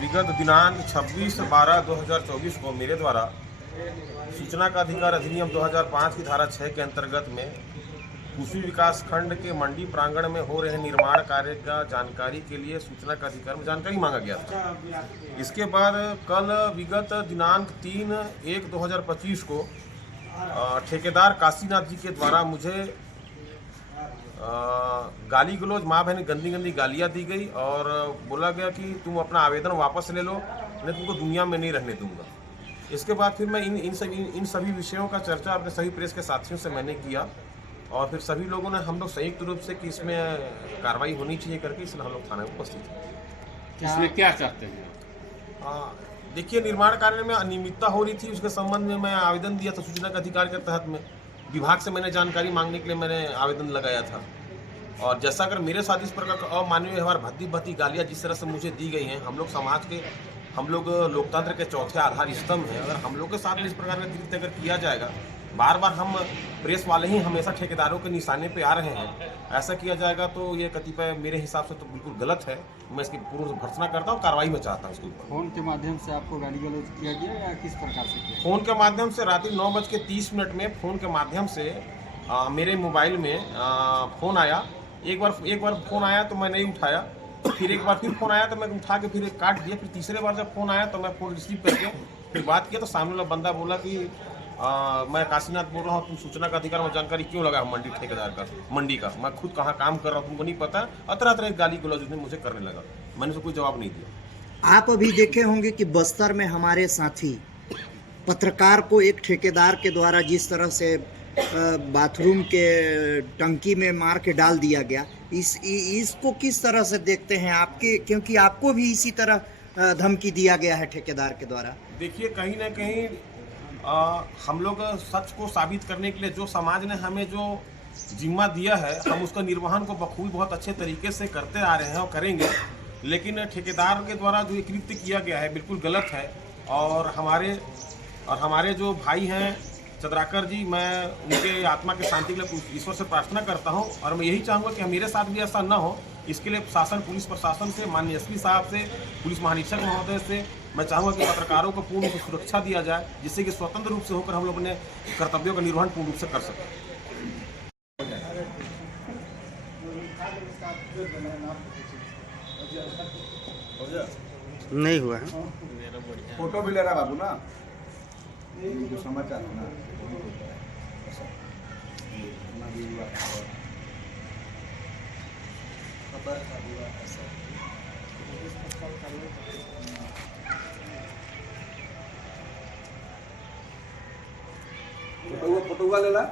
विगत दिनांक 26/12/2024 को मेरे द्वारा सूचना का अधिकार अधिनियम 2005 की धारा 6 के अंतर्गत में कुशी विकास खंड के मंडी प्रांगण में हो रहे निर्माण कार्य का जानकारी के लिए सूचना का अधिकार में जानकारी मांगा गया था। इसके बाद कल विगत दिनांक 3/1/2025 को ठेकेदार काशीनाथ जी के द्वारा मुझे गाली गलौज माँ बहन गंदी गंदी गालियाँ दी गई और बोला गया कि तुम अपना आवेदन वापस ले लो, मैं तुमको दुनिया में नहीं रहने दूंगा। इसके बाद फिर मैं इन सभी विषयों का चर्चा अपने सभी प्रेस के साथियों से मैंने किया और फिर सभी लोगों ने हम लोग संयुक्त रूप से कि इसमें कार्रवाई होनी चाहिए करके इसलिए हम लोग थाने में उपस्थित हैं। इसमें क्या चाहते हैं? देखिए, निर्माण कार्य में अनियमितता हो रही थी, उसके संबंध में मैं आवेदन दिया था सूचना का अधिकार के तहत में। विभाग से मैंने जानकारी मांगने के लिए मैंने आवेदन लगाया था और जैसा अगर मेरे साथ इस प्रकार का अमानवीय व्यवहार भद्दी भद्दी गालियाँ जिस तरह से मुझे दी गई हैं, हम लोग लोकतंत्र के चौथे आधार स्तंभ हैं। अगर हम लोग के साथ इस प्रकार का कृत्य अगर किया जाएगा, बार बार हम प्रेस वाले ही हमेशा ठेकेदारों के निशाने पे आ रहे हैं, ऐसा किया जाएगा तो ये कतिपय मेरे हिसाब से तो बिल्कुल गलत है। मैं इसकी पूर्ण भर्त्सना करता हूँ, कार्रवाई में चाहता हूँ इसके ऊपर। फोन के माध्यम से आपको गाली गलौज किया गया या किस प्रकार से किया? फ़ोन के माध्यम से रात्रि 9:30 में फ़ोन के माध्यम से मेरे मोबाइल में फ़ोन आया। एक बार फ़ोन आया तो मैं नहीं उठाया, फिर एक बार फिर फ़ोन आया तो मैं उठा के फिर काट दिया। फिर तीसरे बार जब फ़ोन आया तो मैं फ़ोन रिसीव करके फिर बात किया तो सामने वाला बंदा बोला कि मैं काशीनाथ बोल रहा हूँ, तुम सूचना का अधिकार में जानकारी क्यों लगा मंडी ठेकेदार का, मंडी का, मैं खुद कहाँ काम कर रहा हूँ तुमको नहीं पता। तरह तरह की गाली गलौज उसने मुझे करने लगा, मैंने उसको कोई जवाब नहीं दिया। आप अभी देखे होंगे कि बस्तर में हमारे साथी पत्रकार को एक ठेकेदार के द्वारा जिस तरह से बाथरूम के टंकी में मार के डाल दिया गया, इसको किस तरह से देखते हैं आपके, क्योंकि आपको भी इसी तरह धमकी दिया गया है ठेकेदार के द्वारा? देखिए, कहीं ना कहीं हम लोग सच को साबित करने के लिए जो समाज ने हमें जो जिम्मा दिया है, हम उसका निर्वहन को बखूबी बहुत अच्छे तरीके से करते आ रहे हैं और करेंगे। लेकिन ठेकेदार के द्वारा जो ये कृत्य किया गया है बिल्कुल गलत है और हमारे जो भाई हैं चंद्राकर जी, मैं उनके आत्मा की शांति के लिए ईश्वर से प्रार्थना करता हूं और मैं यही चाहूँगा कि मेरे साथ भी ऐसा न हो। इसके लिए शासन, पुलिस प्रशासन से, माननीय एसपी साहब से, पुलिस महानिरीक्षक महोदय से मैं चाहूँगा कि पत्रकारों को पूर्ण सुरक्षा दिया जाए, जिससे कि स्वतंत्र रूप से होकर हम लोग अपने कर्तव्यों का निर्वहन पूर्ण रूप से कर सकें। नहीं हुआ है। फोटो भी ले रहा बाबू ना, जो समाचार है ना, फोटो ले ला।